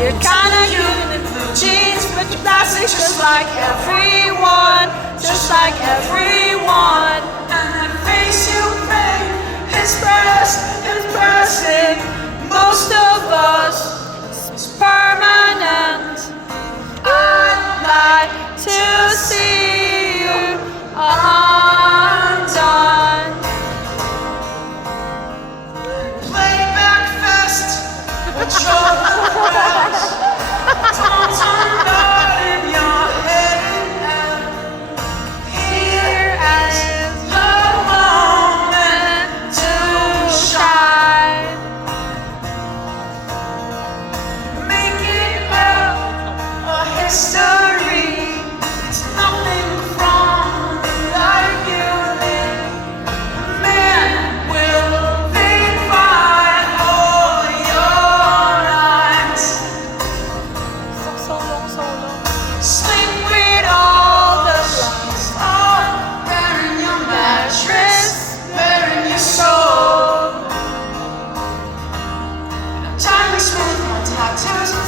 You're kinda good in blue jeans, but your plastic's just like everyone, just like everyone. And the face you make is impressive. Most of us is permanent. I'd like to see you undone. Playback fest, control the rest. Don't turn about in your head and here as the moment to shine. Make it up a history. It's nothing from the life you live. Man will define all your nights. Sleep with all the lights on, bearing your mattress, bearing your soul. Time to smooth my tattoos.